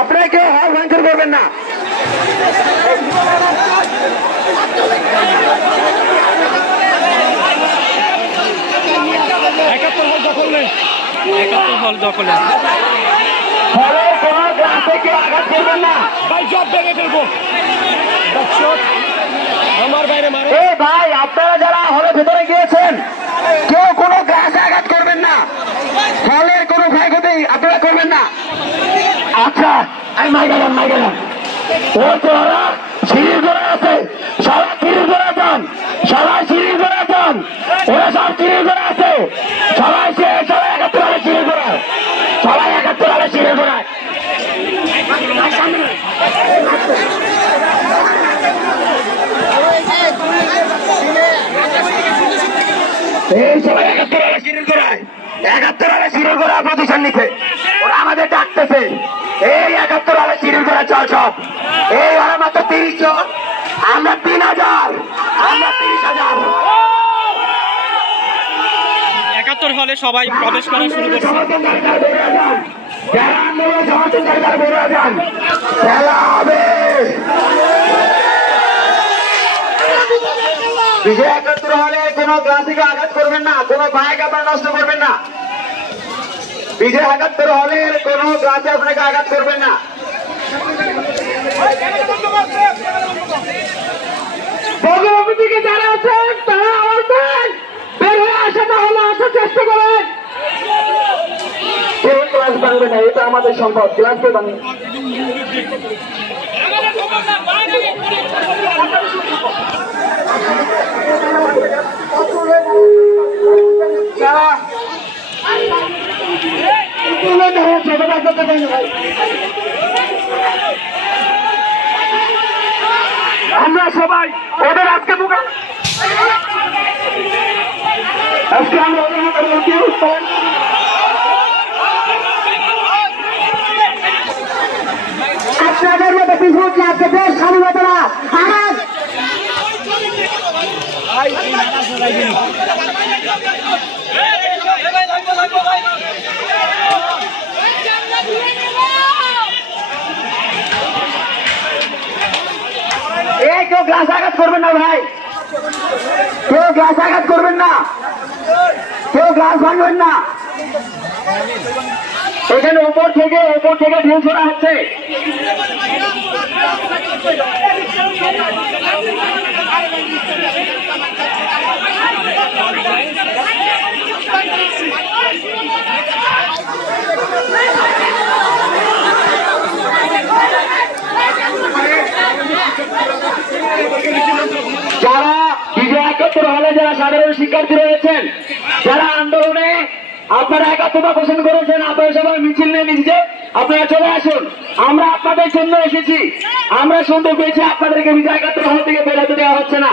আপনারা কেউ হল ভাঙচুর করবেন না। হল দখলে হলের কোনো গ্লাসে কেউ আঘাত করবেন না। ভাই সব ভেঙে ফেলবো। আমার বাইরে মারে। এই ভাই আপনারা যারা হলের ভেতরে গিয়েছেন কেউ কোনো গ্লাসে আঘাত করবেন না। হলের কোনো ক্ষয়ক্ষতি আপনারা করবেন না। আচ্ছা আমি মাই গেলাম ওরা সিঁড়ির ঘরে আছে, সবাই সিঁড়ির ঘরে যান, সবাই সিঁড়ির ঘরে যান, ওরা সব সিঁড়ির ঘরে আছে, সবাই 71 হলে সিঁড়ির ঘোড়ায়, সবাই 71 হলে সিঁড়ির ঘোড়ায়। এই সবাই 71 হলে সিঁড়ির ঘোড়ায়, 71 হলে সিঁড়ির ঘোড়া প্রতিষ্ঠান নিতে ওরা আমাদের ডাকতেছে। এই 71 হলে সিঁড়ির ঘোড়া চল সব। এই ওরা মাত্র 30 জন, আমরা 3000, আমরা 30,000। 71 হলে সবাই প্রবেশ করা শুরু করছে। যারা আন্দোলন সমর্থনকারী তারা বের হয়ে যান, খেলা হবে। বিজয় 71 হলে কোনো গ্লাসিকে আঘাত করবেন না, কোনো বাইক আপনারা নষ্ট করবেন না। বিজয় 71 হলের কোনো গ্লাসে আপনাকে আঘাত করবেন না। ভগবতীকে যারা আছেন তারা আসবেন, বের হয়ে আসা না হলে আসার চেষ্টা করেন। কেউ ক্লাস ভাঙবে না, এটা আমাদের সম্পদ। ক্লাসকে ভাঙবে আমরা সবাই ওদের আজকে আমরা ওদের আপনাদের মতো পিছনে আজকে দেশ স্বাধীনতা না আজ কেউ গ্লাস আঘাত করবেন না ভাই, কেউ গ্লাস আঘাত করবেন না, কেউ গ্লাস ভাঙবেন না। এখানে উপর থেকে ঢিল ছোড়া হচ্ছে। যারা বিজয় 71 হলে যারা সাধারণ শিক্ষার্থী রয়েছেন, যারা আন্দোলনে আপনারা একাত্মতা পোষণ করেছেন, আপনারা সবাই মিছিল নিয়ে নিচ্ছে, আপনারা চলে আসুন। আমরা আপনাদের জন্য এসেছি, আমরা শুনতে পেয়েছি আপনাদেরকে বিজয় 71 হল থেকে বেরোতে দেওয়া হচ্ছে না।